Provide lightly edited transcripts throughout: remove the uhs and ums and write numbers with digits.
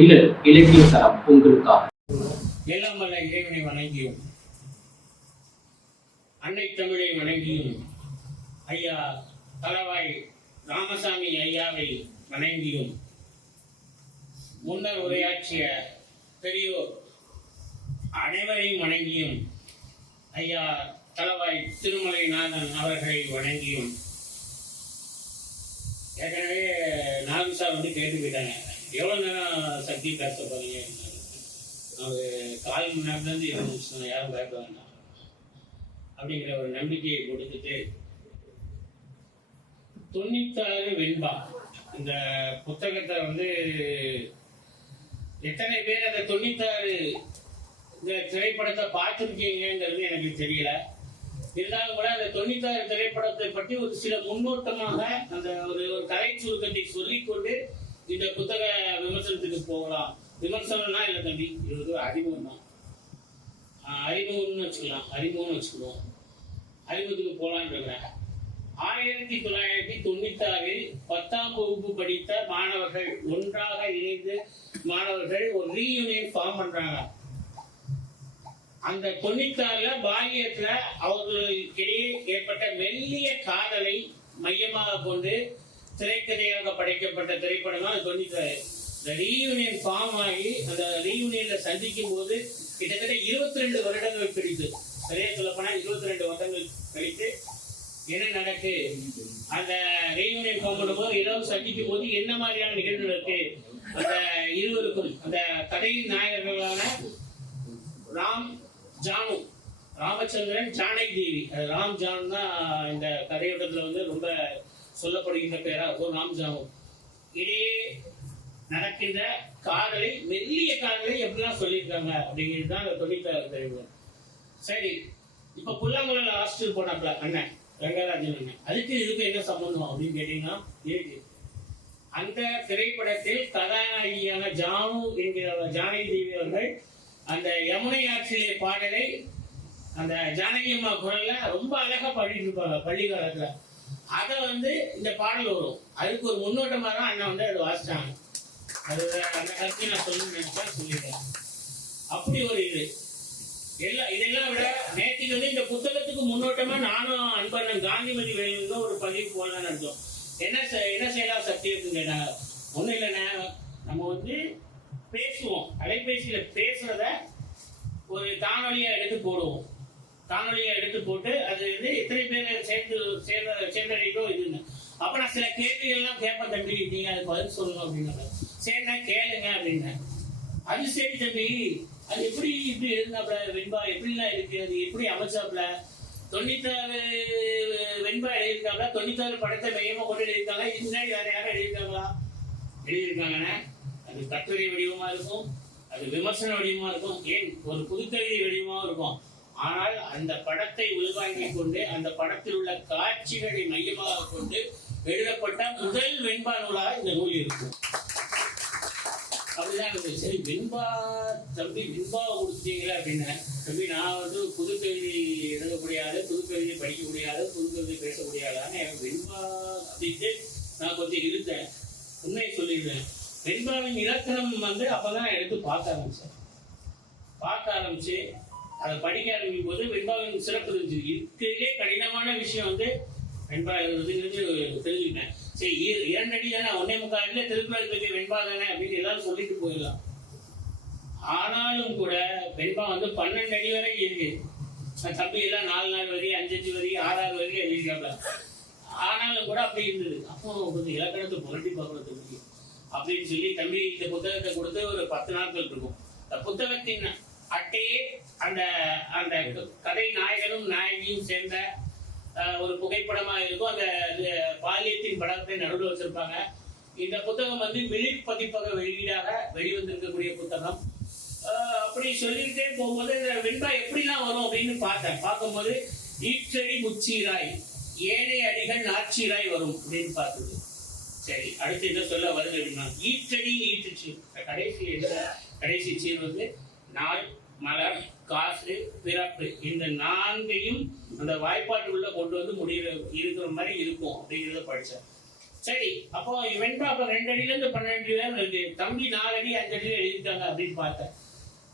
நிழல் இலக்கிய தரம் உங்களுக்காக. எல்லாம் வல்ல இறைவனை வணங்கியும் அன்னை தமிழை வணங்கியும் ஐயா தளவாய் ராமசாமி ஐயாவை வணங்கியும் முன்னர் உரையாற்றிய பெரியோர் அனைவரையும் வணங்கியும் ஐயா தளவாய் திருமலைநாதன் அவர்களை வணங்கியும் ஏற்கனவே நாகுசா கேட்டு போயிட்டாங்க, எவ்வளோ நேரம் சக்தி பேச போறீங்க. அவங்க 1/4 மணி நேரத்துலேருந்து 20 நிமிஷம் யாரும் பேச வேண்டாம் அப்படிங்கிற ஒரு நம்பிக்கையை கொடுத்துட்டு 96 வெண்பா இந்த புத்தகத்தை எத்தனை பேர் அந்த 96 இந்த திரைப்படத்தை பார்த்துருக்கீங்கிறது எனக்கு தெரியல. இருந்தாலும் கூட அந்த 96 திரைப்படத்தை பற்றி ஒரு சில முன்னோட்டமாக அந்த ஒரு கலை சுருக்கத்தை சொல்லிக்கொண்டு இந்த புத்தக விமர்சனத்துக்கு போகலாம். விமர்சனம்னா இல்லை தம்பி, இது ஒரு அறிமுகம் தான். அறிமுகம்னு வச்சுக்குவோம். அறிமுகத்துக்கு போகலான்னு இருக்கிறேன். 1996 10ஆம் வகுப்பு படித்த மாணவர்கள் ஒன்றாக இணைந்து மாணவர்கள் ஒரு ரீயூனியன் ஃபார்ம் பண்றாங்க. அந்த 96ல பால்யத்துல அவர்களுக்கிடையே ஏற்பட்ட மெல்லிய காதலை மையமாக கொண்டு திரைக்கதையாக படைக்கப்பட்ட திரைப்படம் தான் 96. இந்த ரீயூனியன் ஃபார்ம் ஆகி அந்த ரீயூனியன்ல சந்திக்கும் போது கிட்டத்தட்ட 22 வருடங்கள் கழித்து, சரியா சொல்ல போனா 22 வருடங்கள் கழித்து என்ன நடக்கு, அந்த ரீயூனியன் ஃபார்ம் பண்ணும்போது எல்லாரும் சந்திக்கும் போது என்ன மாதிரியான நிகழ்வுகள் இருக்கு, அந்த இருவருக்கும் அந்த கதையின் நாயகர்களான ராமச்சந்திரன் ஜானகி தேவி, ராம் ஜானு தான் இந்த கதையோட்டத்துல ரொம்ப சொல்லப்படுகின்ற பேரா ராம் ஜானு இடையே நடக்கின்ற காதலை, மெல்லிய காதலை எப்படிலாம் சொல்லியிருக்காங்க அப்படிங்கிறது தான் அந்த 96 தெரியும். சரி, இப்ப புல்லாங்குழல் ஹாஸ்டல் போனாப்ல அண்ணன் ரங்கராஜன் அண்ணன், அதுக்கு இதுக்கு என்ன சம்பந்தம் அப்படின்னு கேட்டீங்கன்னா இருக்கு. அந்த திரைப்படத்தில் கதாநாயகியான ஜானு என்கிற ஜானகி தேவி அவர்கள் அந்த யமுனை ஆற்றிலே பாடலை அந்த ஜானகி அம்மா குரல்ல ரொம்ப அழகா பாடிட்டு இருப்பாங்க பள்ளி காலத்துல. அதை இந்த பாடல் வரும். அதுக்கு ஒரு முன்னோட்டமா தான் அண்ணா அதை வாசிச்சாங்க. அது அந்த கருத்தை நான் சொல்லிட்டேன். அப்படி ஒரு இது இதெல்லாம் விட நேற்றுக்கு இந்த புத்தகத்துக்கு முன்னோட்டமா நானும் அன்பண்ணன் காந்திமதி வேலுங்க ஒரு பதிவு போடலான்னு அர்த்தம். என்ன செய்யலாம் சக்தி அப்படின்னு கேட்டாங்க. ஒன்றும் இல்லைண்ணா, நம்ம பேசுவோம், அலைபேசியில பேசுறத ஒரு காணொலியா எடுத்து போடுவோம். காணொலியா எடுத்து போட்டு அது எத்தனை பேர் சேர்ந்தோ இதுன்னு. அப்ப நான் சில கேள்விகள்லாம் கேட்பேன், தம்பி நீங்க அதுக்கு பதில் சொல்லணும் அப்படின்னாங்க. சரிண்ணா கேளுங்க அப்படின்னேன். அது சரி தம்பி, அது எப்படி இப்படி எழுதினாப்ல வெண்பா, எப்படிலாம் இருக்கு, அது எப்படி அமைச்சாப்ல, 96 வெண்பா எழுதியிருக்காங்களா, 96 படத்தை மையமா கொண்டு எழுதியிருக்காங்க, இது முன்னாடி வேற யாரும் எழுதியிருக்காங்களா? எழுதியிருக்காங்கண்ணே. அது கட்டுரை வடிவமா இருக்கும், அது விமர்சன வடிவமா இருக்கும், ஏன் ஒரு புதுக்கவிதை வடிவமாக இருக்கும். ஆனால் அந்த படத்தை உள்வாங்கிக் கொண்டு அந்த படத்தில் உள்ள காட்சிகளை மையமாக கொண்டு எழுதப்பட்ட முதல் வெண்பா நூலாக இந்த நூல் இருக்கும். அப்படிதான் இருக்கு. சரி வெண்பா தம்பி, வெண்பாவை கொடுத்தீங்களா அப்படின்னு. தம்பி நான் புதுக்கவிதை எழுத முடியாது, புதுக்கவிதை படிக்க முடியாது, புதுக்கவிதை பேச முடியாதான்னு எனக்கு வெண்பா அப்படின்ட்டு நான் கொஞ்சம் இருந்தேன். உண்மையை சொல்லிடுறேன். வெண்பாவின் இலக்கணம் அப்பதான் எடுத்து பார்க்க ஆரம்பிச்சு அதை படிக்க ஆரம்பிக்கும் போது வெண்பாவின் சிறப்பு இருந்துச்சு. இருக்கிறதே கடினமான விஷயம் வெண்பா எழுதுறதுங்கிறது தெரிஞ்சுக்கிட்டேன். சரி 2 அடி தானே, 1.25 அடியில திருக்குறள் பற்றி வெண்பா தானே அப்படின்னு எல்லாரும் சொல்லிட்டு போயிடலாம். ஆனாலும் கூட வெண்பா 12 அடி வரை இருக்கு. தம்பி எல்லாம் 4 வரி, 5 வரி, 6 வரி எழுதியிருக்காங்க. ஆனாலும் கூட அப்படி இருந்தது. அப்போ இலக்கணத்தை புரட்டி பார்க்கறதுக்கு அப்படின்னு சொல்லி தம்பி இந்த புத்தகத்தை கொடுத்து ஒரு 10 நாட்கள் இருக்கும். இந்த புத்தகத்தின் அட்டையே அந்த அந்த கதை நாயகனும் நாயகியும் சேர்ந்த ஒரு புகைப்படமா இருக்கும். அந்த பாலியத்தின் படத்தை நடுவில் வச்சிருப்பாங்க. இந்த புத்தகம் வெளிர் பதிப்பக வெளியீடாக வெளிவந்திருக்கக்கூடிய புத்தகம். அப்படி சொல்லிக்கிட்டே போகும்போது வெண்பா எப்படிலாம் வரும் அப்படின்னு பார்க்கும்போது ஈற்றடி முச்சீராய், ஏழை அடிகள் நாச்சீராய் வரும் அப்படின்னு பார்த்தது. சரி, அடுத்து என்ன சொல்ல வருது அப்படின்னா ஈற்றடி ஈட்டுச்சு. கடைசி சீர் நாள், மலர், காசு, பிறப்பு, இந்த 4ஐயும் அந்த வாய்ப்பாட்டுக்குள்ள கொண்டு இருக்கிற மாதிரி இருக்கும் அப்படிங்கிறத படித்தேன். சரி, அப்போ வெண்பா அப்ப 2 அடியில இருந்து 12 தான் இருக்கு. தம்பி 4 அடி 5 அடியில எழுதிட்டாங்க அப்படின்னு பார்த்தேன்.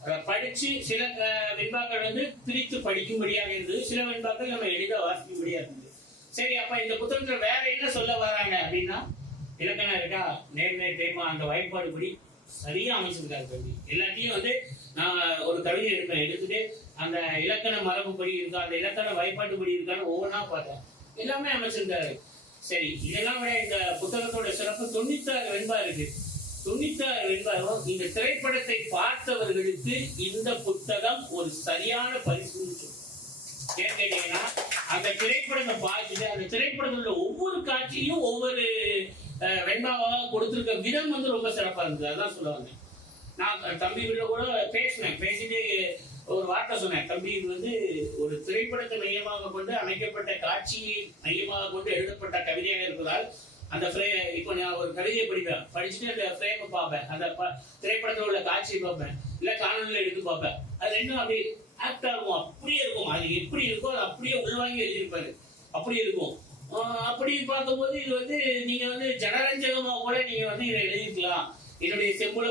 அதை படிச்சு சில வெண்பாக்கள் வந்து பிரித்து படிக்கும்படியாக இருந்தது, சில வெண்பாக்கள் நம்ம எளிதாக வாசிக்கும்படியா இருந்தது. சரி, அப்ப இந்த புத்தகத்துல வேற என்ன சொல்ல வராங்க அப்படின்னா, இலக்கணம் இருக்கா, நேர்மை தேமா அந்த வாய்ப்பாடு படி சரியா அமைச்சிருக்காரு தம்பி. எல்லாத்தையும் வந்து நான் ஒரு கவிதை எடுத்துட்டு அந்த இலக்கண மரபுப்படி இருக்கா, அந்த இலக்கண வாய்ப்பாட்டு படி இருக்கான்னு ஒவ்வொன்றா பார்த்தேன். எல்லாமே அமைச்சிருக்காரு. சரி, இதெல்லாம் விட இந்த புத்தகத்தோட சிறப்பு 96 வெண்பா இருக்கு. 96 வெண்பாவும் இந்த திரைப்படத்தை பார்த்தவர்களுக்கு இந்த புத்தகம் ஒரு சரியான பரிசு. ஏன் கேட்டீங்கன்னா, அந்த திரைப்படத்தை பார்த்துட்டு அந்த திரைப்படத்தில் உள்ள ஒவ்வொரு காட்சியும் ஒவ்வொரு வெண்பாவாக கொடுத்திருக்க விதம் வந்து ரொம்ப சிறப்பா இருந்தது. அதான் சொல்ல வந்தேன். நான் தம்பி வீட்டுல கூட பேசிட்டு ஒரு வார்த்தை சொன்னேன். தம்பி, இது வந்து ஒரு திரைப்படத்தை மையமாக கொண்டு அமைக்கப்பட்ட காட்சியை மையமாக கொண்டு எழுதப்பட்ட கவிதையாக இருப்பதால் அந்த இப்போ நான் ஒரு கவிதையை படிச்சுட்டு அந்த ஃப்ரேமை பார்ப்பேன், அந்த திரைப்படத்தில் உள்ள காட்சியை பார்ப்பேன், இல்ல காணொலியில் எடுத்து பார்ப்பேன். அது ரெண்டும் அப்படி ஆக்டா இருக்கும், அப்படியே இருக்கும். அது எப்படி இருக்கோ அது அப்படியே உள்வாங்கி எழுதியிருப்பாரு, அப்படி இருக்கும். அப்படி பார்க்கும்போது இது வந்து நீங்க வந்து ஜனரஞ்சகமா கூட நீங்க வந்து இதை எழுதிக்கலாம். என்னுடைய செம்புல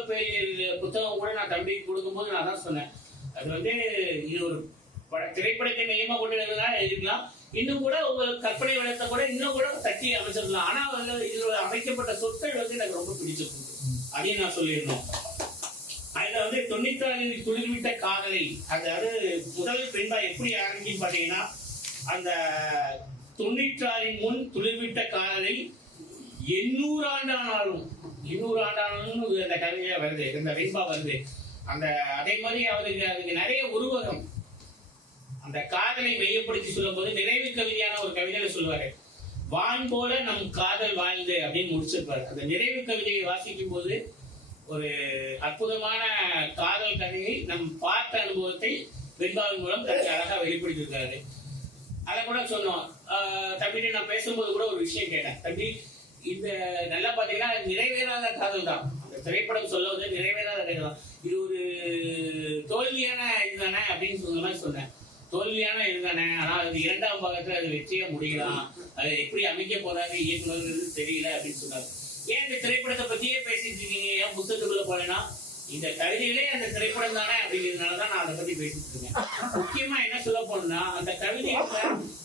புத்தகம் கூட நான் தம்பிக்கு கொடுக்கும்போது நான் தான் சொன்னேன், அது வந்து இது ஒரு திரைப்படத்தை மையமா கொண்டு எழுதிக்கலாம். இன்னும் கூட உங்க கற்பனை வளத்தை கூட இன்னும் கூட தட்டி அமைச்சிருக்கலாம். ஆனா இதுல அமைக்கப்பட்ட சொற்கள் வந்து எனக்கு ரொம்ப பிடிச்சிருக்கு அப்படின்னு நான் சொல்லியிருந்தோம். அதுல வந்து 96 துளிர்விட்ட காதலை, அதாவது முதல் வெண்பா எப்படி ஆரம்பிக்குன்னு பாத்தீங்கன்னா, அந்த 96 முன் துளிர்விட்ட காதலை 800 ஆண்டானாலும் அந்த கவிதையா வருது, இந்த வெண்பா வருது. அந்த அதே மாதிரி அதுக்கு நிறைய உருவகம். அந்த காதலை மையப்படுத்தி சொல்லும் போது நிறைவு கவிதையான ஒரு கவிதையில சொல்லுவாரு, வான் போல நம் காதல் வாழ்ந்து அப்படின்னு முடிச்சிருப்பாரு. அந்த நிறைவு கவிதையை வாசிக்கும் போது ஒரு அற்புதமான காதல் கதையை நம் பார்த்த அனுபவத்தை வெண்பாவின் மூலம் தனக்கு அழகா வெளிப்படுத்திருக்காரு. அதை கூட சொன்னோம். தம்பி நான் பேசும்போது கூட ஒரு விஷயம் கேட்டேன், தம்பி இந்த நல்லா பாத்தீங்கன்னா நிறைவேறாத காதல் தான் அந்த திரைப்படம் சொல்லுவது, நிறைவேறாத காதல் தான். இது ஒரு தோல்வியான இதுதானே அப்படின்னு சொன்ன மாதிரி சொன்னேன். தோல்வியான இதுதானே, ஆனா அது 2ஆம் பாகத்துல அது வெற்றியா முடியலாம், அது எப்படி அமைக்க போறாங்க இயக்குநர்கள் தெரியல அப்படின்னு சொன்னாரு. ஏன் இந்த திரைப்படத்தை பத்தியே பேசிட்டு இருக்கீங்க, ஏன் புத்தகத்துக்குள்ள போனேன்னா, இந்த கவிதையிலே அந்த திரைப்படம் தானே அப்படிங்கிறதுனாலதான் நான் அதை பத்தி பேசிட்டு இருக்கேன். முக்கியமா என்ன சொல்ல போனா, அந்த கவிதைக்குள்ள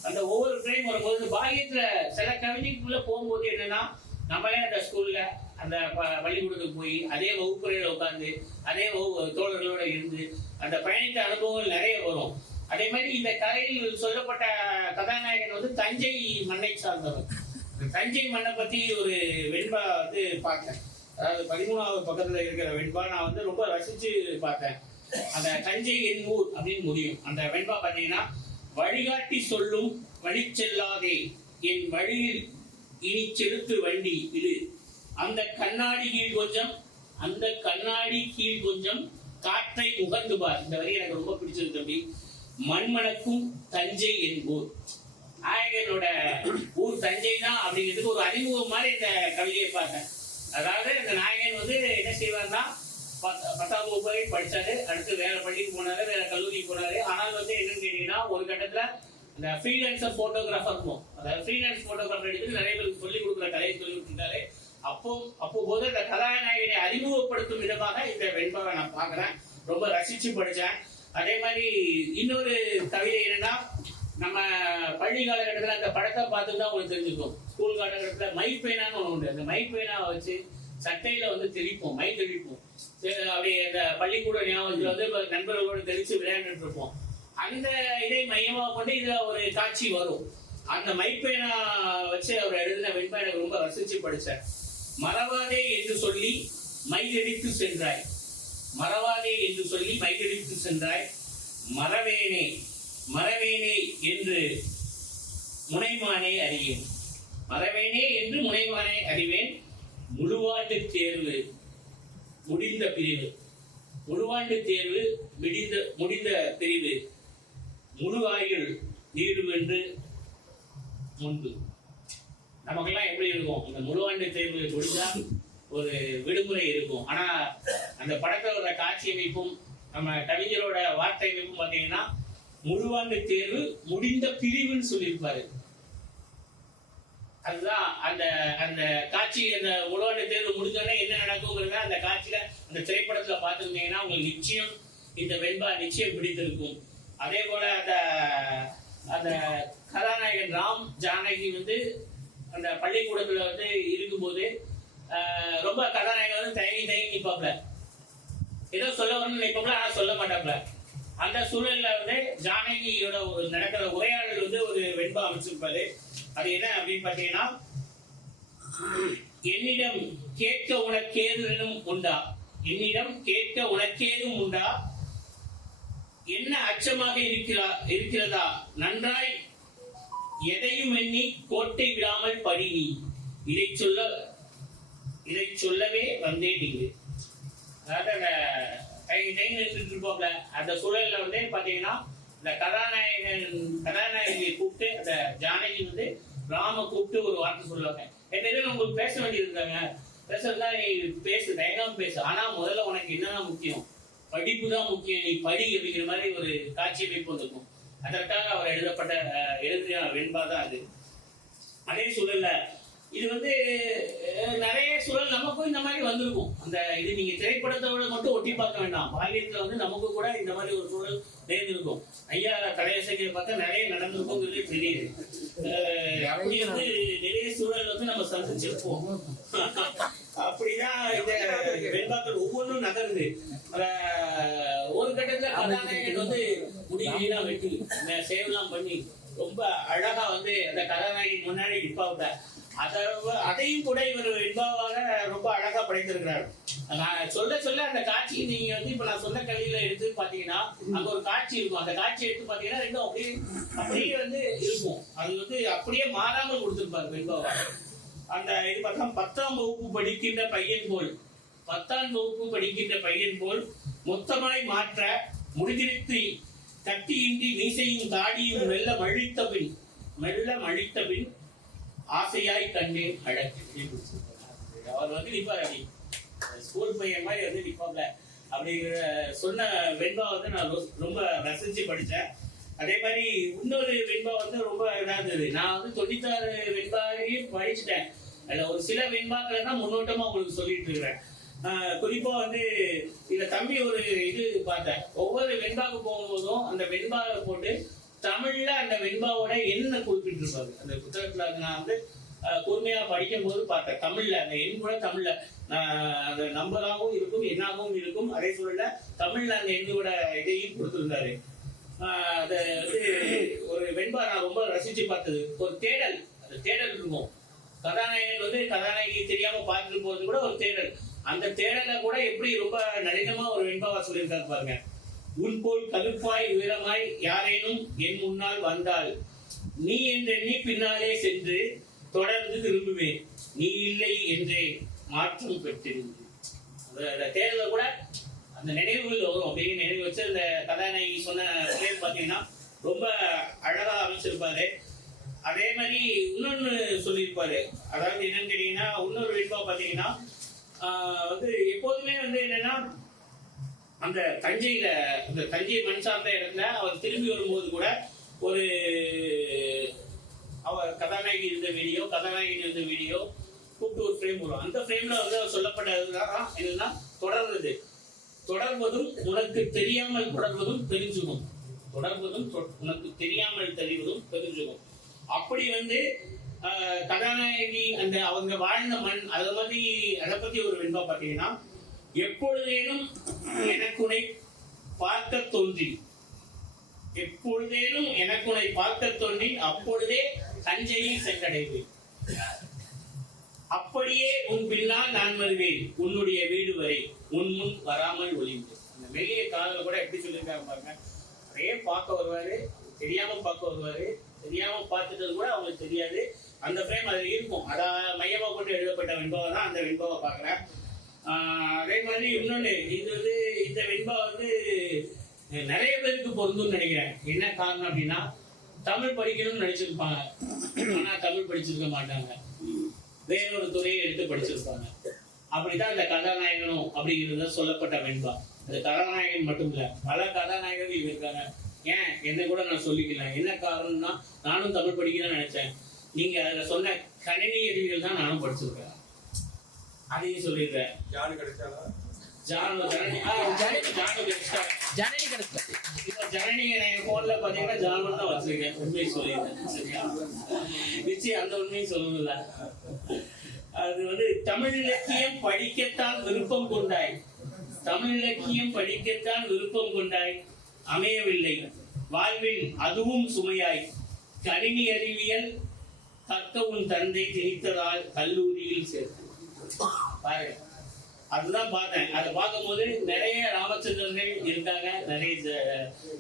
அந்த ஒவ்வொரு ஃப்ரேம் வரும்போது பாகியத்துல சில கவிதைக்குள்ள போகும்போது என்னன்னா, நம்மளே அந்த ஸ்கூல்ல அந்த பள்ளிக்கூடத்துக்கு போய் அதே வகுப்புறையில உட்கார்ந்து அதே தோழர்களோட இருந்து அந்த பயணித்த அனுபவங்கள் நிறைய வரும். அதே மாதிரி இந்த கதையில் சொல்லப்பட்ட கதாநாயகன் வந்து தஞ்சை மண்ணை சார்ந்தவர். தஞ்சை மண்ணை பத்தி ஒரு வெண்பா வந்து பார்த்தேன். அதாவது 13வது பக்கத்துல இருக்கிற வெண்பா நான் வந்து ரொம்ப ரசிச்சு பார்த்தேன். அந்த தஞ்சை என் ஊர் அப்படின்னு முடியும். அந்த வெண்பா பார்த்தீங்கன்னா, வழிகாட்டி சொல்லும் வழி செல்லாதே, என் வழியில் இனி செலுத்து வண்டி இது, அந்த கண்ணாடி கீழ் கொஞ்சம் காற்றை உகந்து பார். இந்த வரி எனக்கு ரொம்ப பிடிச்சது தம்பி. மண்மணக்கும் தஞ்சை என் ஊர், நாயகனோட ஊர் தஞ்சை தான் அப்படிங்கிறதுக்கு ஒரு அறிமுகம் மாதிரி இந்த கவிதையை பார்த்தேன். அதாவது இந்த நாயகன் வந்து என்ன செய்வார்னா, 10ஆம் வகுப்பு வரை படிச்சாரு, அடுத்து வேற பள்ளிக்கு போனாரு, வேற கல்லூரிக்கு போனாரு. ஆனால் வந்து என்னன்னு கேட்டீங்கன்னா, ஒரு கட்டத்துல இந்த ஃப்ரீலான்சர் போட்டோகிராஃபர் இருக்கும். அதாவது ஃப்ரீலான்ஸ் போட்டோகிராஃபர் எடுத்து நிறைய பேருக்கு சொல்லிக் கொடுக்குற கலையை சொல்லி கொடுத்துருக்காரு. அப்போ போது இந்த கதாநாயகனை அறிமுகப்படுத்தும் விதமாக இந்த வெண்பாவை நான் பாக்குறேன், ரொம்ப ரசிச்சு படிச்சேன். அதே மாதிரி இன்னொரு கவிதை என்னன்னா, நம்ம பள்ளி காலகட்டத்தில் அந்த படத்தை பார்த்துட்டு தான் உங்களுக்கு தெரிஞ்சுக்கும். ஸ்கூல் காலகட்டத்தில் மை பேனான்னு ஒன்று உண்டு. அந்த மை பேனாவை வச்சு சட்டையில வந்து தெளிப்போம், மை தெளிப்போம். அப்படி அந்த பள்ளிக்கூட ஞாபகத்தில் வந்து நண்பர்களோடு தெளிச்சு விளையாண்டுட்டு இருப்போம். அந்த இதை மையமாக கொண்டு இதுல ஒரு காட்சி வரும். அந்த மை பேனா வச்சு அவர் எழுதின வெண்பா எனக்கு ரொம்ப ரசிச்சு படிச்சேன். மறவாதே என்று சொல்லி மையடித்து சென்றாய், மறவாதே என்று சொல்லி மையடித்து சென்றாய், மறவேனே மறவேனே என்று முனைமானே அறிவேன், மறவேனே என்று முனைமானே அறிவேன், முழுவாண்டு தேர்வு முடிந்த பிரிவு, முழுவாண்டு தேர்வு முடிந்த பிரிவு, முழு ஆயுள் நீடுவென்று முன்பு. நமக்கெல்லாம் எப்படி இருக்கும், அந்த முழுவாண்டு தேர்வு முடிஞ்சா ஒரு விடுமுறை இருக்கும். ஆனா அந்த படத்தோட காட்சி அமைப்பும் நம்ம கவிஞரோட வார்த்தை அமைப்பும் பாத்தீங்கன்னா, முழுவாண்டு தேர்வு முடிந்த பிரிவுன்னு சொல்லியிருப்பாரு. அதுதான் அந்த அந்த காட்சி, அந்த உலக தேர்வு முடிஞ்சோடனே என்ன நடக்குங்கிறத அந்த காட்சியில அந்த திரைப்படத்துல பார்த்துருந்தீங்கன்னா உங்களுக்கு நிச்சயம் இந்த வெண்பா நிச்சயம் பிடித்திருக்கும். அதே போல அந்த அந்த கதாநாயகன் ராம் ஜானகி வந்து அந்த பள்ளிக்கூடத்துல வந்து இருக்கும்போது ரொம்ப கதாநாயகன் வந்து தயங்கி தயங்கி நிற்பாப்ல, ஏதோ சொல்ல வரணும்னு நினைப்பாப்ல, ஆனா சொல்ல மாட்டாப்ல. அந்த சூழல்ல வந்து ஜானகியோட ஒரு நடக்கிற உரையாடல் வந்து ஒரு வெண்பா அமைச்சிருப்பாரு. அது என்ன அப்படின்னு பாத்தீங்கன்னா, என்னிடம் கேட்க உனக்கேதும் உண்டா, என்னிடம் கேட்க உனக்கேதும் உண்டா, என்ன அச்சமாக இருக்கிறதா, நன்றாய் எதையும் எண்ணி கோட்டை விடாமல் படி நீ, இதை சொல்லவே வந்தேன் நீங்க. அதாவது அந்த இருப்பாப்ல அந்த சூழல்ல வந்து பாத்தீங்கன்னா இந்த கதாநாயகியை கூப்பிட்டு அந்த ஜானகி வந்து ராம கூப்பிட்டு ஒரு வார்த்தை சொல்லுவாங்க, என்ன உங்களுக்கு பேச வேண்டியிருக்காங்க, பேசுறதா நீ பேசு, தயங்காம பேசு, ஆனா முதல்ல உனக்கு என்னதான் முக்கியம், படிப்பு தான் முக்கியம், நீ படி அப்படிங்கிற மாதிரி ஒரு காட்சி அமைப்பு வந்திருக்கும். அதற்காக அவர் எழுதிய வெண்பா தான் அது. அதே சூழல்ல இது வந்து நிறைய சூழல் நமக்கும் இந்த மாதிரி வந்திருக்கும். அந்த இது நீங்க திரைப்படத்தோட மட்டும் ஒட்டி பார்க்க வேண்டாம், பாலியத்துல வந்து நமக்கு கூட இந்த மாதிரி ஒரு சூழல் நேர்ந்திருக்கும். ஐயா தலையசைகளை பார்த்தா நிறைய நடந்திருக்கும்ங்கிறது தெரியுது. அப்படி வந்து நிறைய சூழல் வந்து நம்ம சந்திச்சிருப்போம். அப்படிதான் இந்த வெண்பாக்கள் ஒவ்வொன்றும் நகருது. ஒரு கட்டத்துல கதாநாயகன் வந்து முடியெல்லாம் வெட்டி சேவெல்லாம் பண்ணி ரொம்ப அழகா வந்து அந்த கதாநாயகி முன்னாடி நிற்பாங்க. அதையும் கூட இவர் வெண்பாவாக ரொம்ப அழகா படைத்திருக்கிறார். நான் சொல்ல சொல்ல அந்த காட்சியை நீங்க வந்து இப்ப நான் சொன்ன கல்வியில எடுத்து பாத்தீங்கன்னா அங்க ஒரு காட்சி இருக்கும். அந்த காட்சி எடுத்து பாத்தீங்கன்னா ரெண்டும் அப்படியே வந்து இருக்கும். அது வந்து அப்படியே மாறாமல் கொடுத்திருப்பாரு வெண்பாவா. அந்த இது பார்த்தா 10ஆம் வகுப்பு படிக்கின்ற பையன் போல் மொத்தமாய் மாற்ற முடிதிருத்தி கட்டியின்றி மீசையும் தாடியும் மெல்ல மழித்த பின் ஆசையாய் கண்டேன் அழகு. அவர் வந்து நிப்பார், அப்படி ஸ்கூல் பையன் மாதிரி வந்து நிப்பாப்ல. அப்படிங்கிற சொன்ன வெண்பா வந்து நான் ரொம்ப ரசிச்சு படித்தேன். அதே மாதிரி இன்னொரு வெண்பா வந்து ரொம்ப இதா இருந்தது. நான் வந்து 96 வெண்பாவையும் படிச்சுட்டேன். அதுல ஒரு சில வெண்பாக்களை தான் முன்னோட்டமா உங்களுக்கு சொல்லிட்டு இருக்கிறேன். குறிப்பா வந்து இதுல தம்பி ஒரு இது பார்த்தேன். ஒவ்வொரு வெண்பாக்கு போகும்போதும் அந்த வெண்பாவை போட்டு தமிழ்ல அந்த வெண்பாவோட என்ன குறிப்பிட்டு இருப்பாரு அந்த புத்தகத்துல. நான் வந்து கூர்மையா படிக்கும் போது பார்த்தேன், தமிழ்ல அந்த எண் கூட தமிழ்ல அந்த நம்பராகவும் இருக்கும், எண்ணாகவும் இருக்கும். அதே சூழல்ல தமிழ்ல அந்த எண்ணோட இதையும் கொடுத்திருந்தாரு. அது வந்து ஒரு வெண்பா நான் ரொம்ப ரசிச்சு பார்த்தது. ஒரு தேடல், அந்த தேடல் இருக்கும். கதாநாயகன் வந்து கதாநாயகி தெரியாம பார்த்துட்டு போறது கூட ஒரு தேடல். அந்த தேடலை கூட எப்படி ரொம்ப நளினமா ஒரு வெண்பாவா சொல்லியிருக்காரு பாருங்க. உன் போல் கருப்பாய் உயரமாய் யாரேனும் என் முன்னால் வந்தால் நீ என்றெண்ணி பின்னாலே சென்று தொடர்ந்து திரும்புவேன், நீ இல்லை என்றே மாற்றம் பெற்றிருந்து. அந்த தேடல கூட அந்த நினைவுகள் வரும். அப்படியே நினைவு வச்சு அந்த கதாநாயகி சொன்ன பேர் பார்த்தீங்கன்னா ரொம்ப அழகா அமைச்சிருப்பாரு. அதே மாதிரி இன்னொன்னு சொல்லியிருப்பாரு. அதாவது என்னன்னு கேட்டீங்கன்னா, இன்னொரு வெண்பா பார்த்தீங்கன்னா வந்து எப்போதுமே வந்து என்னன்னா அந்த தஞ்சை மண் சார்ந்த இடத்துல அவர் திரும்பி வரும்போது கூட ஒரு அவர் கதாநாயகி இருந்த வீடியோ கூப்பிட்டு ஒரு ஃப்ரேம் வரும். அந்த ஃப்ரேம்ல வந்து அவர் சொல்லப்பட்டதுதான் என்னன்னா, தொடர்வதும் உனக்கு தெரியாமல் தெரிஞ்சுக்கும், உனக்கு தெரியாமல் தெரிவதும். அப்படி வந்து கதாநாயகி அந்த அவங்க வாழ்ந்த மண் அதை பத்தி ஒரு வெண்பா பார்த்தீங்கன்னா, எப்பொழுதேனும் எனக்குனை பார்க்க தோன்றி அப்பொழுதே தஞ்சையை சென்றடைவேன், அப்படியே உன் பின்னால் நான் வருவேன், உன்னுடைய வீடு வரை உன் முன் வராமல் ஒளிந்து. அந்த மெல்லிய காதல கூட எப்படி சொல்லியிருக்காங்க பாருங்க. நிறைய பார்க்க வருவாரு, தெரியாம பார்க்க வருவாரு, தெரியாம பார்த்துட்டது கூட அவங்களுக்கு தெரியாது. அந்த ஃப்ரேம் அதில் இருக்கும். அதை மையமா கொண்டு எழுதப்பட்ட வெண்பாவை தான் அந்த வெண்பாவை பார்க்குறேன். அதே மாதிரி இன்னொன்று, இது வந்து இந்த வெண்பா வந்து நிறைய பேருக்கு பொருந்தும்னு நினைக்கிறேன். என்ன காரணம் அப்படின்னா, தமிழ் படிக்கணும்னு நினைச்சிருப்பாங்க, ஆனா தமிழ் படிச்சிருக்க மாட்டாங்க, வேறொரு துறையை எடுத்து படிச்சிருப்பாங்க. அப்படிதான் இந்த கதாநாயகனும் அப்படிங்கிறது சொல்லப்பட்ட வெண்பா. அது கதாநாயகன் மட்டும் இல்ல, பல கதாநாயகர்கள் இருக்காங்க. ஏன் என்ன கூட நான் சொல்லிக்கலாம். என்ன காரணம்னா, நானும் தமிழ் படிக்கணும்னு நினைச்சேன், நீங்க அதுல சொன்ன கணினி அறிவியல் தான் நானும் படிச்சிருக்கேன். அதையும் சொல்லிடுறேன். ஜனனி கிடைச்சா இப்ப ஜனனி என் போன்ல பாத்தீங்கன்னா ஜான் தான் வச்சிருக்கேன். உண்மையை சொல்லிடுறேன். சரியா? நிச்சயம் அந்த உண்மையை சொல்லணும்ல. அது வந்து தமிழ் இலக்கியம் படிக்கத்தான் விருப்பம் கொண்டாய், தமிழ் இலக்கியம் படிக்கத்தான் விருப்பம் கொண்டாய், அமையவில்லை வாழ்வில் அதுவும் சுமையாய், கணினி அறிவியல் கற்க உன் தந்தை திணித்ததால் கல்லூரியில் சேர்த்து. பாருங்க, அதுதான் பார்த்தேன். அதை பார்க்கும்போது நிறைய ராமச்சந்திரர்கள் இருக்காங்க, நிறைய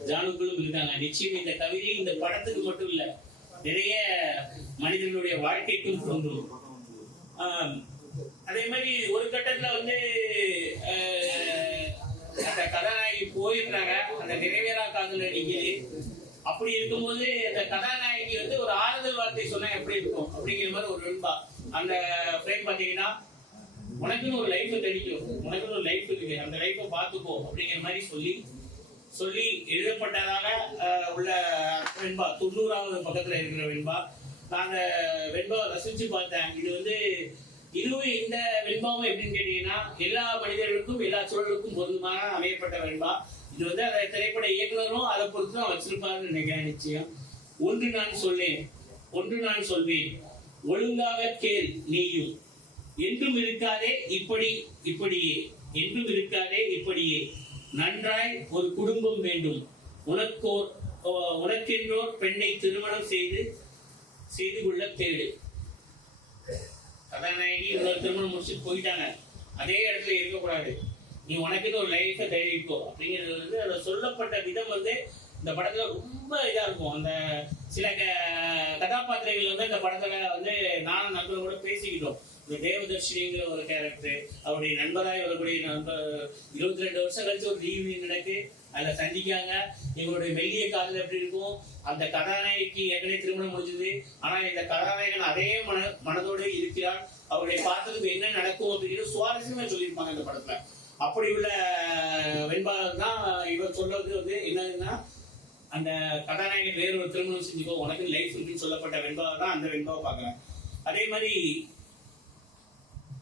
ஜானுக்களும் இருக்காங்க. நிச்சயம் இந்த கவிதை இந்த படத்துக்கு மட்டும் இல்ல, நிறைய மனிதனுடைய வாழ்க்கைக்கும் தோன்றும். அதே மாதிரி ஒரு கட்டத்துல வந்து அந்த கதாநாயகி போயிருந்தாங்க, அந்த நிறைவேறா காதல் அடிக்குது. அப்படி இருக்கும்போது அந்த கதாநாயகி வந்து ஒரு ஆறுதல் வார்த்தை சொன்னா எப்படி இருக்கும் அப்படிங்கிற மாதிரி ஒரு வெண்பா. அந்த ஃப்ரேம் பாத்தீங்கன்னா, உனக்குன்னு ஒரு லைஃப் தெரியும், உனக்குன்னு ஒரு லைஃப் இருக்கு, அந்த லைஃப்பை பார்த்துக்கோ அப்படிங்கிற மாதிரி சொல்லி எழுதப்பட்டதாக உள்ள வெண்பா. 90வது பக்கத்துல இருக்கிற வெண்பா. நான் அந்த வெண்பாவை ரசிச்சு பார்த்தேன். இது வந்து இதுவும் இந்த வெண்பாவும் எப்படின்னு கேட்டீங்கன்னா, எல்லா மனிதர்களுக்கும் எல்லா சூழலுக்கும் பொருந்துமான அமையப்பட்ட வெண்பா. இது வந்து அந்த திரைப்பட இயக்குனரும் அதை பொறுத்து தான் வச்சிருப்பாருன்னு நினைக்கிறேன். நிச்சயம். ஒன்று நான் சொல்வேன், ஒழுங்காக கேள் நீயும், என்றும் இருக்காதே இப்படியே, என்றும் இருக்காதே இப்படியே, நன்றாய் ஒரு குடும்பம் வேண்டும், உனக்கென்றோர் பெண்ணை திருமணம் செய்து கொள்ள தேடு. கதாநாயகி இன்னொரு திருமணம் முடிச்சுட்டு போயிட்டாங்க, அதே இடத்துல இருக்கக்கூடாது, நீ உனக்குன்னு ஒரு லைஃபை தைரிக்கோ அப்படிங்கிறது வந்து அதை சொல்லப்பட்ட விதம் வந்து இந்த படத்துல ரொம்ப இதா இருக்கும். அந்த சில கதாபாத்திரங்கள் வந்து இந்த படத்துல வந்து நானும் நண்பர்கள் கூட பேசிக்கிட்டோம். இந்த தேவதர்ஷினிங்கிற ஒரு கேரக்டர், அவருடைய நண்பராய் வரக்கூடிய நண்பர் 22 வருஷம் கழிச்சு ஒரு ரீயூனியன் நடக்கு, அதுல சந்திக்காங்க. இவங்களுடைய மெல்லிய காதல் எப்படி இருக்கும், அந்த கதாநாயகிக்கு ஏற்கனவே திருமணம் முடிஞ்சது, ஆனா இந்த கதாநாயகன் அதே மனதோடு இருக்கிறார், அவருடைய பார்த்ததுக்கு என்ன நடக்கும் அப்படின்னு சுவாரஸ்யமா சொல்லியிருப்பாங்க இந்த படத்துல. அப்படி உள்ள வெண்பாளர் தான் இவர் சொல்றது வந்து என்னதுன்னா, அந்த கதாநாயகன் வேற ஒரு திருமணம் செஞ்சுக்கோ, உனக்கு லைஃப் இருக்குன்னு சொல்லப்பட்ட வெண்பாளர் தான் அந்த வெண்பாவை பார்க்கிறேன். அதே மாதிரி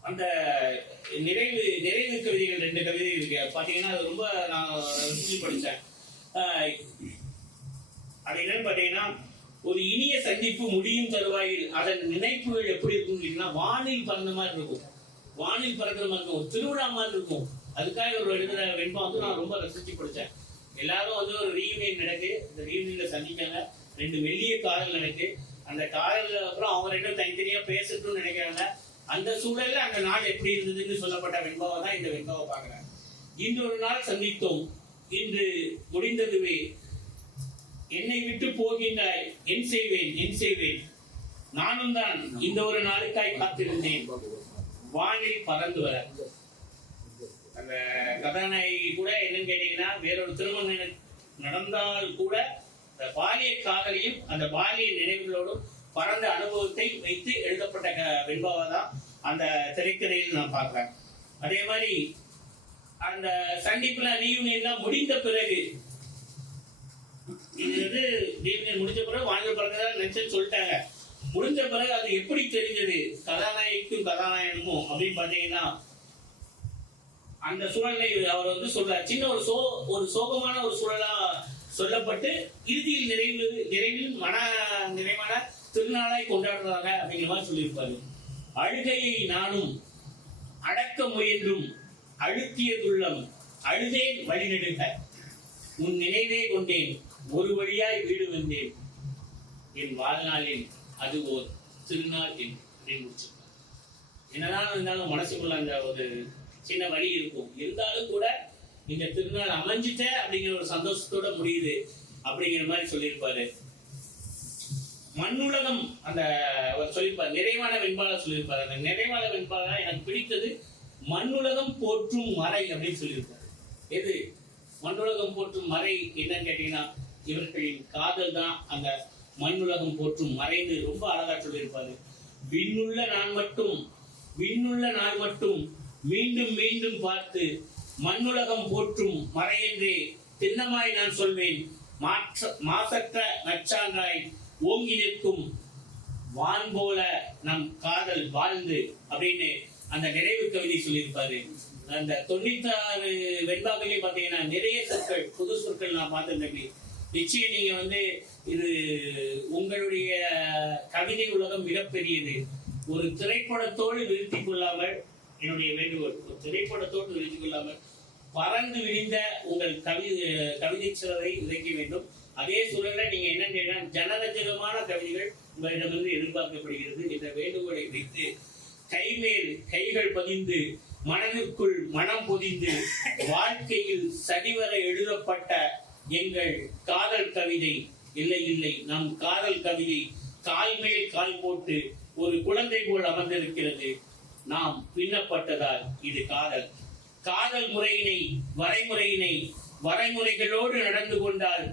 அந்த நிறைவு கவிதைகள் 2 கவிதை இருக்கு. பாத்தீங்கன்னா அது ரொம்ப நான் படிச்சேன். அது என்னன்னு பாத்தீங்கன்னா, ஒரு இனிய சந்திப்பு முடியும் தருவாயில் அதன் நினைப்புகள் எப்படி இருக்கும் கேட்டீங்கன்னா, வானில் பறந்த மாதிரி இருக்கும், வானில் பறக்கிற மாதிரி இருக்கும், ஒரு திருவிழா மாதிரி இருக்கும். அதுக்காக ஒரு எழுதுற வெண்பா வந்து நான் ரொம்ப ரசிச்சு படிச்சேன். எல்லாரும் வந்து ஒரு ரீயூனியன் நடக்கு, இந்த ரீயூனியன்ல சந்திக்காங்க, 2 மெல்லிய காதல் நடக்கு. அந்த காதல் அப்புறம் அவங்க 2 தனித்தனியா பேசட்டும்னு நினைக்கிறாங்க. அந்த சூழல்ல அந்த நாள் எப்படி இருந்ததுன்னு சொல்லப்பட்ட வெண்பாவை தான் இந்த வெண்பாவை பார்க்கிறேன். இன்று ஒரு நாள் சந்தித்தோம், இன்று முடிந்ததுவே, என்னை விட்டு போகின்றாய், என் செய்வேன், நானும் தான் இந்த ஒரு நாளுக்காய் காத்திருந்தேன், வானில் பறந்து வர. அந்த கதாநாயகி கூட என்னன்னு கேட்டீங்கன்னா, வேறொரு திருமணம் நடந்தால் கூட அந்த பாலிய காதலையும் அந்த பாலிய நினைவுகளோடும் பறந்த அனுபவத்தை வைத்து எழுதப்பட்ட வெண்பாவை தான் அந்த திரைக்கதையில் நான் பார்க்கிறேன். அதே மாதிரி அந்த சந்திப்புல ரீயூனியன்லாம் முடிந்த பிறகு, இது வந்து ரீயூனியன் முடிஞ்ச பிறகு வானில் பறந்ததா நினைச்சு சொல்லிட்டாங்க. முடிஞ்ச பிறகு அது எப்படி தெரிஞ்சது கதாநாயகிக்கும் கதாநாயகனும் அப்படின்னு பாத்தீங்கன்னா, அந்த சூழலை அவர் வந்து சொல்ற சின்ன ஒரு சோகமான ஒரு சூழலா சொல்லப்பட்டு இறுதியில் நிறைவில் மன நிறைவான திருநாளாய் கொண்டாடுறாங்க அப்படிங்கிற மாதிரி சொல்லியிருப்பாரு. அழுகையை நானும் அடக்க முயன்றும் அழுத்தியதுள்ளம், அழுதேன் வழிநெடுக, உன் நினைவே கொண்டேன், ஒரு வழியாய் வீடு வந்தேன், என் வாழ்நாளில் அது ஓர் திருநாள் அப்படின்னு முடிச்சிருப்பார். என்னதான் இருந்தாலும் மனசுக்குள்ள அந்த ஒரு சின்ன வழி இருக்கும், இருந்தாலும் கூட இந்த திருநாள் அமைஞ்சிட்ட அப்படிங்கிற ஒரு சந்தோஷத்தோட முடியுது அப்படிங்கிற மாதிரி சொல்லியிருப்பாரு. மண்ணுலகம் அந்த சொல்லியிருப்பாரு, நிறைவான வெண்பாளர் சொல்லியிருப்பாரு. அந்த நிறைவான வெண்பாளர் எனக்கு பிடித்தது மண்ணுலகம் போற்றும் மறை அப்படின்னு சொல்லியிருப்பாரு. எது மண்ணுலகம் போற்றும் மறை என்னன்னு கேட்டீங்கன்னா, இவர்களின் காதல் தான் அந்த மண்ணுலகம் போற்றும் மறைந்து ரொம்ப அழகா சொல்லியிருப்பாரு. விண்ணுள்ள நாள் மட்டும் மீண்டும் மீண்டும் பார்த்து மண்ணுலகம் போற்றும் மறையென்றே திண்ணமாய் நான் சொல்வேன், மாசற்ற நச்சாங்காய் ஓங்கி நிற்கும் வான் போல நம் காதல் வாழ்ந்து அப்படின்னு அந்த நிறைவு கவிதை சொல்லியிருப்பாரு. அந்த 96 வெண்பாக்களையும் பார்த்தீங்கன்னா நிறைய சொற்கள், புது சொற்கள் நான் பார்த்துருந்தேன். நிச்சயம் நீங்க இது உங்களுடைய கவிதை உலகம் மிகப்பெரியது. ஒரு திரைப்படத்தோடு நிறுத்திக் கொள்ளாமல், என்னுடைய வேண்டுகோள், ஒரு திரைப்படத்தோடு நிறுத்திக் கொள்ளாமல் பறந்து விரிந்த உங்கள் கவிதை சிலரை விதைக்க வேண்டும். அதே சூழல நீங்க என்ன ஜனரஞ்சகமான கவிதைகள் உங்களிடமிருந்து எதிர்பார்க்கப்படுகிறது என்ற வேண்டுகோளை வைத்து கைமேல் கைகள் பதிந்து மனதிற்குள் மனம் பொதிந்து வாழ்க்கையில் சரிவர எழுதப்பட்ட எங்கள் காதல் கவிதை இல்லை இல்லை நம் காதல் கவிதை கால் மேல் கால் போட்டு ஒரு குழந்தை போல் அமர்ந்திருக்கிறது. நாம் பின்னப்பட்டதால் இது காதல். காதல் முறையினை வரைமுறைகளோடு நடந்து கொண்டால்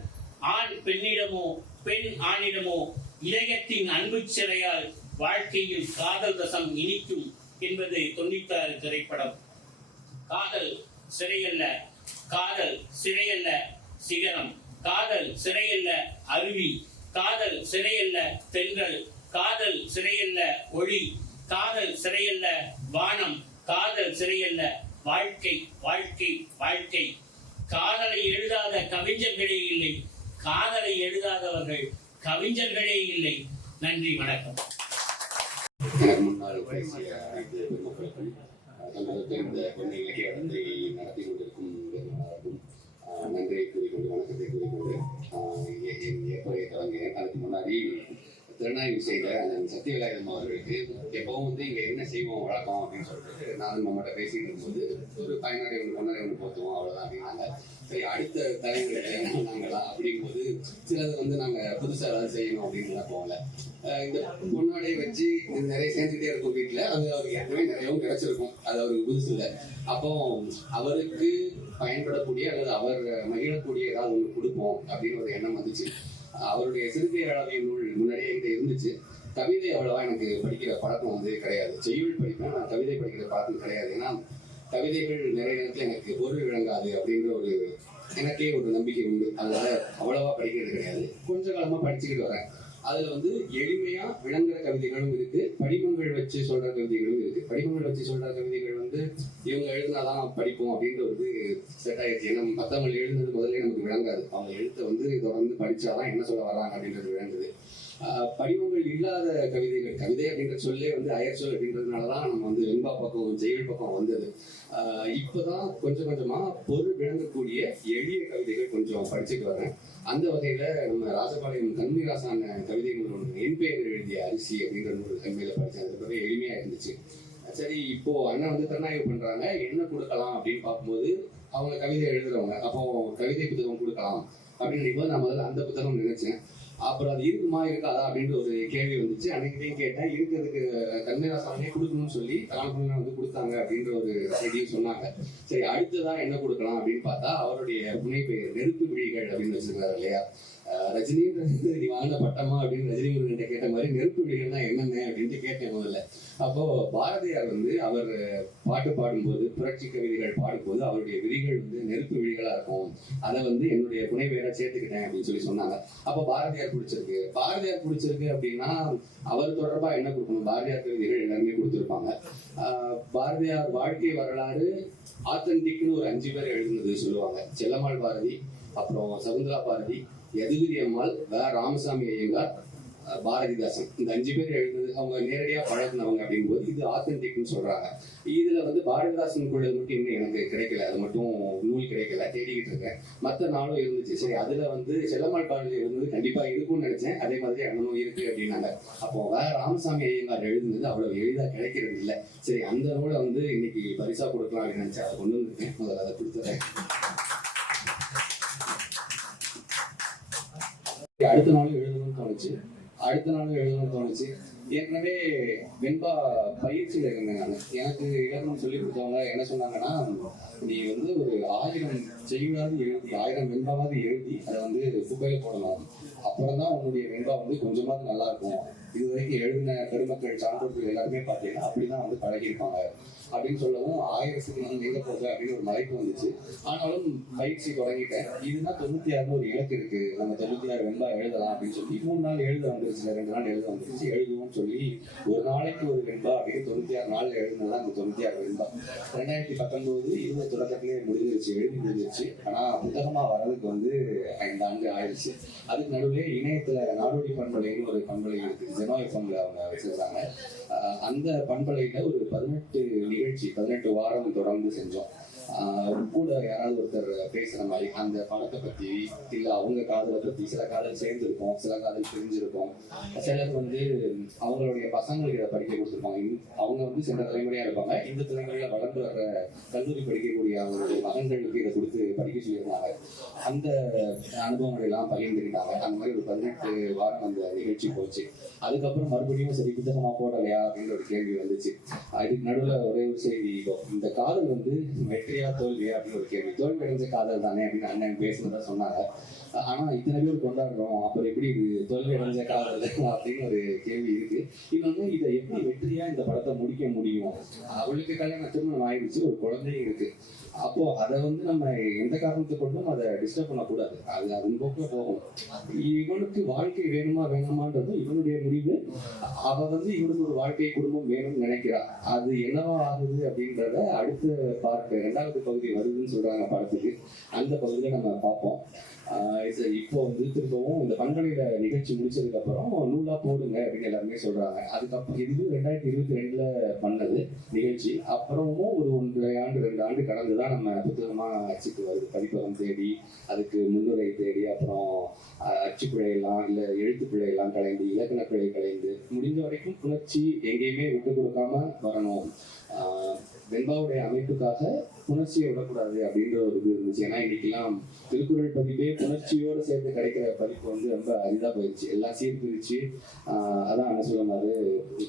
ஆண் பெண்ணிடமோ பெண் ஆணிடமோ இதயத்தின் அன்பு சிறையால் வாழ்க்கையில் காதல் ரசம் இனிக்கும் என்பது 96 திரைப்படம். காதல் சிறையல்ல, காதல் சிறையல்ல சிகரம், காதல் சிறையல்ல அருவி, காதல் சிறையல்ல தென்றல், காதல் சிறையல்ல ஒளி, காதல் சிறையல்ல வானம், காதல் சிறையல்ல வாழ்க்கை வாழ்க்கை வாழ்க்கை. காதலை எழுதாத கவிஞர்களே இல்லை, காதலை எழுதாதவர்கள் கவிஞர்களே இல்லை. நன்றி, வணக்கம். எனக்கு முன்னால் பேசிய அனைத்து பெருமக்களுக்கும் தமிழகத்தில் இந்த பொண்ணு இலக்கியத்தை நடத்தி கொண்டிருக்கும் நிறுவனருக்கும் நன்றியை கூறிக்கொண்டு வணக்கத்தை கூறிக்கொண்டு என் ஏற்பதை தொடங்கினேன். அதுக்கு முன்னாடி திறனாய்வு செய்த சத்யவேலாயுதம் அவர்களுக்கு எப்பவும் இங்கே என்ன செய்வோம் வழக்கம் அப்படின்னு சொல்லிட்டு நானும் நம்மகிட்ட பேசிட்டு இருக்கும்போது ஒரு பயனாளி ஒன்று பொண்ணாரி ஒன்று போத்துவோம் அவ்வளோதான் அப்படின்னாங்க. சரி, அடுத்த தலைமுறை நாங்களா அப்படிங்கும்போது சிலது நாங்கள் புதுசாக ஏதாவது செய்யணும் அப்படின்னு போகல. இந்த பொன்னாடையை வச்சு நிறைய சேர்ந்துட்டே இருக்கும் வீட்டில். அது அவருக்கு ஏற்கனவே நிறையவும் கிடைச்சிருக்கும், அது அவருக்கு புதுசு இல்லை. அப்போ அவருக்கு பயன்படக்கூடிய அல்லது அவர் மகிழக்கூடிய ஏதாவது ஒன்று கொடுப்போம் அப்படின்னு ஒரு எண்ணம் வந்துச்சு. அவருடைய சிறுபேரளவிய நூல் முன்னாடியே என்கிட்ட இருந்துச்சு. கவிதை அவ்வளவா எனக்கு படிக்கிற பழக்கம் கிடையாது. செய்யுள் படிப்பேன், நான் கவிதை படிக்கிற பழக்கம் கிடையாது. ஏன்னா கவிதைகள் நிறைய நேரத்தில் எனக்கு பொருள் விளங்காது அப்படின்ற ஒரு எனக்கே ஒரு நம்பிக்கை உண்டு. அதனால அவ்வளவா படிக்கிறது கிடையாது. கொஞ்ச காலமா படிச்சுக்கிட்டு வரேன். அதுல எளிமையா விளங்குற கவிதைகளும் இருக்கு, படிமங்கள் வச்சு சொல்ற கவிதைகளும் இருக்கு. படிமங்கள் வச்சு சொல்ற கவிதைகள் இவங்க எழுதினாதான் படிப்போம் அப்படின்ற ஒரு செட் ஆயிடுச்சு. ஏன்னா மற்றவங்க எழுதுனது முதல்ல நமக்கு விளங்காது. அவங்க எழுத்தை தொடர்ந்து படிச்சாதான் என்ன சொல்ல வர்றாங்க அப்படின்றது விளங்குது. படிமங்கள் இல்லாத கவிதைகள், கவிதை அப்படின்ற சொல்லே அயற்சொல் அப்படின்றதுனாலதான் நம்ம வெண்பா பக்கம் ஜெயில் பக்கம் வந்தது. இப்பதான் கொஞ்சம் கொஞ்சமா பொருள் விளங்கக்கூடிய எளிய கவிதைகள் கொஞ்சம் படிச்சுட்டு வரேன். அந்த வகையில நம்ம ராஜபாளையம் கண்மீராசான கவிதைகள் ஒன்று என் பெயர் எழுதிய அரிசி அப்படின்ற ஒரு கண்மையில படிச்சேன். அது ரொம்ப எளிமையா இருந்துச்சு. சரி, இப்போ அண்ணன் திறனாய்வு பண்றாங்க, என்ன கொடுக்கலாம் அப்படின்னு பார்க்கும்போது அவங்க கவிதை எழுதுறவங்க, அப்போ கவிதை புத்தகம் கொடுக்கலாம் அப்படின்னு நினைக்கும்போது நான் முதல்ல அந்த புத்தகம் நினைச்சேன். அப்புறம் அது இருக்குமா இருக்காதா அப்படின்ற ஒரு கேள்வி வந்துச்சு. அன்னைக்கிட்டையும் கேட்டேன், இருக்கிறதுக்கு கண்மீராசானே கொடுக்கணும்னு சொல்லி தலைமுறை கொடுத்தாங்க அப்படின்ற ஒரு செய்தியும் சொன்னாங்க. சரி, அடுத்ததான் என்ன கொடுக்கலாம் அப்படின்னு பார்த்தா அவருடைய புனைப்பெயர் நெருப்பு விழிகள் அப்படின்னு வச்சிருக்காரு இல்லையா. ரஜினின்றது நீ வாங்கின பட்டமா அப்படின்னு ரஜினி முருகன் கேட்ட மாதிரி நெருப்பு விழிகள்னா என்னென்ன அப்படின்ட்டு கேட்டேன் முதல்ல. அப்போ பாரதியார் அவர் பாட்டு பாடும்போது, புரட்சி கவிதைகள் பாடும்போது அவருடைய விழிகள் நெருப்பு விழிகளா இருக்கும். அதை என்னுடைய புனைப்பெயரா சேர்த்துக்கிட்டேன் அப்படின்னு சொல்லி சொன்னாங்க. அப்போ பாரதியார் பிடிச்சிருக்கு அப்படின்னா அவர் தொடர்பா என்ன கொடுக்கணும்? பாரதியார் கவிதைகள் எல்லாருமே கொடுத்துருப்பாங்க. பாரதியார் வாழ்க்கை வரலாறு ஆத்தன்டிக்னு ஒரு 5 பேர் எழுதுனது சொல்லுவாங்க. செல்லம்மாள் பாரதி, அப்புறம் சகுந்தலா பாரதி, யதுகிரி அம்மாள், ராமசாமி ஐயங்கார், பாரதிதாசன். இந்த 5 பேர் எழுதுனது அவங்க நேரடியா பழகினவங்க அப்படிங்கும்போது இது ஆத்தன்டிக்னு சொல்றாங்க. இதுல பாரதிதாசன் குழல் மட்டும் இன்னும் எனக்கு கிடைக்கல, அது மட்டும் நூல் கிடைக்கல, தேடிக்கிட்டு இருக்கேன். மற்ற நாளும் இருந்துச்சு. சரி, அதுல செல்லம்மாள் பாரதி எழுதுனது கண்டிப்பா இருக்கும்னு நினைச்சேன். அதே மாதிரி அண்ணனும் இருக்கு அப்படின்னாங்க. அப்போ ராமசாமி ஐயங்கார் எழுதுனது அவ்வளவு எளிதா கிடைக்கிறது இல்லை. சரி, அந்த நூலை இன்னைக்கு பரிசா கொடுக்கலாம் அப்படின்னு நினைச்சேன். அதை கொண்டு வந்துருக்கேன். முதல்ல அதை கொடுத்துறேன். அடுத்த நாளும் எழுதணும்னு தோணுச்சு. ஏற்கனவே வெண்பா பயிற்சியில் இருந்தேன் நான். எனக்கு இலக்கணம் சொல்லி கொடுத்தவங்க என்ன சொன்னாங்கன்னா, நீ ஒரு 1000 செய்யுளாவது எழுதி 1000 வெண்பாவது எழுதி அதை குப்பையில போடணும். அப்புறம் தான் உன்னுடைய வெண்பா கொஞ்சமாவது நல்லா இருக்கும். இது வரைக்கும் எழுதின பெருமக்கள் சான்றோர்கள் எல்லாருமே பார்த்தீங்கன்னா அப்படிதான் பழகிருப்பாங்க அப்படின்னு சொல்லவும் 1000 எங்க போகுது அப்படின்னு ஒரு மலைப்பு வந்துச்சு. ஆனாலும் பயிற்சி தொடங்கிட்டேன். இதுனா 96 ஒரு இலக்கு இருக்கு, நம்ம 96 வெண்பா எழுதலாம் அப்படின்னு சொல்லி 3 நாள் எழுத வந்துருச்சு, 2 நாள் எழுத வந்துருச்சு. எழுதுவோம் வெண்பான்னு சொல்லி ஒரு நாளைக்கு ஒரு வெண்பா அப்படின்னு 96 நாள் எழுதுனதான் அந்த 96 வெண்பா. 2019 இது தொடக்கத்திலே முடிஞ்சிருச்சு, எழுதி முடிஞ்சிருச்சு. ஆனா புத்தகமா வர்றதுக்கு வந்து 5 ஆண்டு ஆயிடுச்சு. அதுக்கு நடுவில் இணையத்துல நாடோடி பண்பலைன்னு ஒரு பண்பலை இருக்கு, ஜெனோ எஃப்எம்ல அவங்க வச்சிருக்காங்க. அந்த பண்பலையில ஒரு 18 நிகழ்ச்சி 18 வாரம் தொடர்ந்து செஞ்சோம். கூட யாராவது ஒருத்தர் பேசுற மாதிரி அந்த படத்தை பத்தி இல்ல அவங்க காதலை பத்தி, சில காதல் சேர்ந்துருக்கும், சில காதல் பிரிஞ்சிருக்கும், சிலர் வந்து அவங்களுடைய பசங்களுக்கு இதை படிக்க கொடுத்துருப்பாங்க. அவங்க வந்து சென்ற தலைமுறையா இருப்பாங்க, இந்த தலைமுறையில வளர்ந்து வர்ற கல்லூரி படிக்கக்கூடிய அவங்களுடைய மகன்களுக்கு இதை கொடுத்து படிக்க சொல்லியிருந்தாங்க. அந்த அனுபவங்களை எல்லாம் பகிர்ந்துக்கிட்டாங்க. அந்த மாதிரி ஒரு 18 வாரம் அந்த நிகழ்ச்சி போச்சு. அதுக்கப்புறம் மறுபடியும் சரி புத்தகமா போடலையா அப்படின்ற ஒரு கேள்வி வந்துச்சு. அதுக்கு நடுவில் ஒரே ஒரு செய்தி, இந்த காதல் வந்து வெற்றியா தோல்வியா அப்படின்னு ஒரு கேள்வி. தோல்வி அடைஞ்ச காதல் தானே அப்படின்னு அண்ணன் பேசுனதா சொன்னாங்க. ஆனா இத்தனை பேர் கொண்டாடுறோம், அப்புறம் எப்படி தோல்வி அடைஞ்ச காதல் அப்படின்னு ஒரு கேள்வி இருக்கு. இன்னொன்னு, இதை எப்படி வெற்றியா இந்த படத்தை முடிக்க முடியும்? அவளுக்கு கல்யாணம் திருமணம் ஆயிடுச்சு, ஒரு குழந்தையும் இருக்கு. அப்போ அதை வந்து நம்ம எந்த காரணத்தை கொண்டும் அதை டிஸ்டர்ப் பண்ணக்கூடாது. அது அதன் போக்குல போகும். இவனுக்கு வாழ்க்கை வேணுமா வேணாமான்றது இவனுடைய முடிவு. அவ வந்து இவனுக்கு ஒரு வாழ்க்கை குடும்பம் வேணும்னு நினைக்கிறா. அது என்னவா ஆகுது அப்படின்றத அடுத்த பார்ட் 2வது பகுதி வருதுன்னு சொல்றாங்க படத்துக்கு. அந்த பகுதியில நம்ம பார்ப்போம். இப்போ வந்து திரும்பவும் இந்த பண்பலையில நிகழ்ச்சி முடிச்சதுக்கு அப்புறம் நூலா போடுங்க அப்படின்னு எல்லாருமே சொல்றாங்க. அதுக்கப்புறம் இது 2022 பண்ணது நிகழ்ச்சி. அப்புறமும் ஒரு 1 ஆண்டு 2 ஆண்டு கடந்துதான் நம்ம புத்தகமா அச்சுக்கு வருது. பதிப்பகம் தேடி, அதுக்கு முன்னுரை தேடி, அப்புறம் அச்சு பிழையெல்லாம் இல்ல எழுத்து பிழையெல்லாம் கலைந்து, இலக்கண பிழை கலைந்து, முடிஞ்ச வரைக்கும் புணர்ச்சி எங்கேயுமே விட்டு கொடுக்காம வரணும். வெண்பாவுடைய அமைப்புக்காக புணர்ச்சியை விடக்கூடாது அப்படின்ற ஒரு இது இருந்துச்சு. ஏன்னா இன்னைக்கெல்லாம் திருக்குறள் பதிப்பே புணர்ச்சியோடு சேர்த்து கிடைக்கிற பதிப்பு வந்து ரொம்ப அரிதா போயிடுச்சு. எல்லாம் சீர்பிரிச்சு அதான் என்ன சொல்லுவாரு,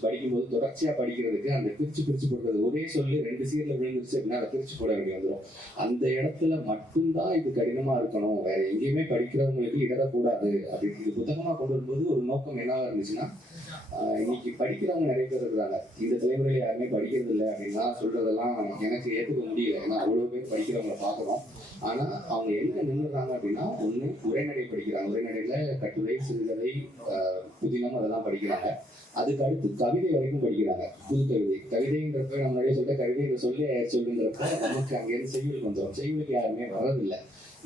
படிக்கும்போது தொடர்ச்சியா படிக்கிறதுக்கு அந்த பிரிச்சு போடுறது, ஒரே சொல்லி 2 சீர்ல விழுந்துருச்சு அப்படின்னா அதை பிரிச்சு போட வேண்டிய வந்துடும். அந்த இடத்துல மட்டும்தான் இது கடினமா இருக்கணும், வேற எங்கேயுமே படிக்கிறவங்களுக்கு இடரக்கூடாது அப்படின்னு இது புத்தகமா கொண்டு வரும்போது ஒரு நோக்கம் என்னவா இருந்துச்சுன்னா, இன்னைக்கு படிக்கிறவங்க நிறைய பேர் இருக்கிறாங்க, இந்த தலைமுறையில யாருமே படிக்கிறது இல்லை அப்படின்னா சொல்றதெல்லாம் எனக்கு ஏற்றுக்க முடியல. ஏன்னா அவ்வளவு பேர் படிக்கிறவங்களை பார்க்குறோம். ஆனா அவங்க எங்க நின்றுறாங்க அப்படின்னா, ஒண்ணு உரைநடை படிக்கிறாங்க, உரைநடையில கட்டுரை, சிறுகதை, புதினம் அதெல்லாம் படிக்கிறாங்க. அதுக்கு அடுத்து கவிதை வரைக்கும் படிக்கிறாங்க. புது கவிதைன்றப்ப நம்ம நிறைய சொல்லிட்டு கவிதை சொல்லுன்றப்ப நமக்கு அங்கேருந்து செய்யுளுக்கு வந்துடும். செய்யுளுக்கு யாருமே வரதில்லை.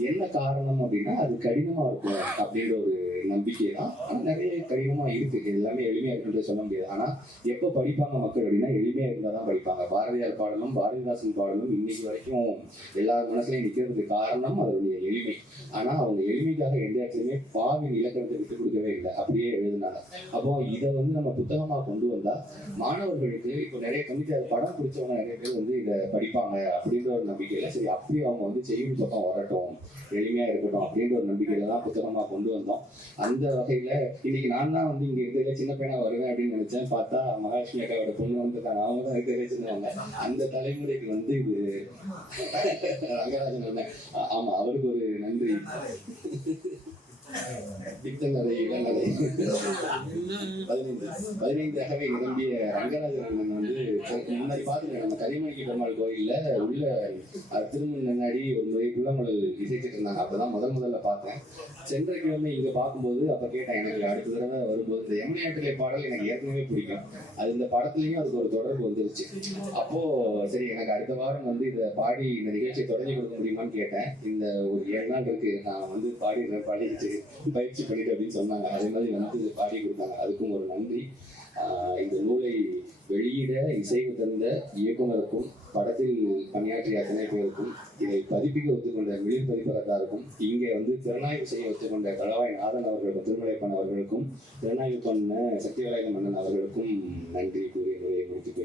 என்ன காரணம் அப்படின்னா, அது கடினமா இருக்கும் அப்படின்ற ஒரு நம்பிக்கை தான். ஆனா நிறைய கடினமா இருக்கு, எல்லாமே எளிமையா இருக்குன்னு சொல்ல முடியாது. ஆனா எப்ப படிப்பாங்க மக்கள் அப்படின்னா, எளிமையா இருந்தா தான் படிப்பாங்க. பாரதியார் பாடலும் பாரதிதாசன் பாடலும் இன்னைக்கு வரைக்கும் எல்லார் மனசுலையும் நிற்கிறதுக்கு காரணம் அதனுடைய எளிமை. ஆனா அவங்க எளிமைக்காக எந்த இடத்துலையுமே பாவின் இலக்கணத்தை விட்டு கொடுக்கவே இல்லை, அப்படியே எழுதினாங்க. அப்போ இதை வந்து நம்ம புத்தகமா கொண்டு வந்தா மாணவர்களுக்கு, இப்போ நிறைய கவிதை படம் பிடிச்சவங்க நிறைய பேர் வந்து இதை படிப்பாங்க அப்படின்ற ஒரு நம்பிக்கையில, சரி அப்படி அவங்க வந்து செய்யும் பக்கம் வரட்டும், எளிமையா இருக்கட்டும் அப்படின்ற ஒரு நம்பிக்கையில தான் புத்தகமா கொண்டு வந்தோம். அந்த வகையில இன்னைக்கு நான் தான் வந்து இங்க இருக்கிற சின்ன பையனா வருவேன் அப்படின்னு நினைச்சேன். பார்த்தா மகாலட்சுமி அக்காவோட பொண்ணு வந்துட்டாங்க, அவங்க தான் இருக்கிற சின்னவங்க. அந்த தலைமுறைக்கு வந்து இது ரங்கராஜன். ஆமா, அவருக்கு ஒரு நன்றி. பித்தங்கதை, இளங்கதை 15 அகவை நிரம்பிய ரங்கராஜன் வந்து முன்னாடி பாத்துருக்கேன். நம்ம கரிமணிக்கு பெருமாள் கோயில்ல உள்ள திருமணம் முன்னாடி ஒரு முறை புள்ளமலர் இசைச்சிட்டு இருந்தாங்க. அப்பதான் முதல்ல பார்த்தேன். சென்ற கிழமை இங்க பார்க்கும்போது அப்ப கேட்டேன், எனக்கு அடுத்த தடவை வரும்போது இந்த எம்மையாட்டிலே பாடல் எனக்கு ஏற்கனவே பிடிக்கும், அது இந்த படத்துலயும் அதுக்கு ஒரு தொடர்பு வந்துருச்சு. அப்போ சரி எனக்கு அடுத்த வாரம் வந்து இதை பாடி இந்த நிகழ்ச்சியை தொடங்கி கொடுக்க முடியுமான்னு கேட்டேன். இந்த ஒரு 7 நாள் இருக்கு, நான் வந்து பாடிட்டு பயிற்சி பண்ணிட்டு அப்படின்னு சொன்னாங்க. அதே மாதிரி வந்து பாடி கொடுத்தாங்க, அதுக்கும் ஒரு நன்றி. இந்த நூலை வெளியிட இசைவு தந்த இயக்குனருக்கும், படத்தில் பணியாற்றிய அத்தனை பேருக்கும், இதை பதிப்பிக்க ஒத்துக்கொண்ட மிளிர் பதிப்பகத்தாருக்கும், இங்கே வந்து திறனாய்வு செய்ய ஒத்துக்கொண்ட தளவாய் நாதன் அவர்களுக்கும், திருமலைப்பன் அவர்களுக்கும், திறனாய்வு பண்ண சக்திவேலாயுத மன்னன் அவர்களுக்கும் நன்றி கூறி முடித்துக்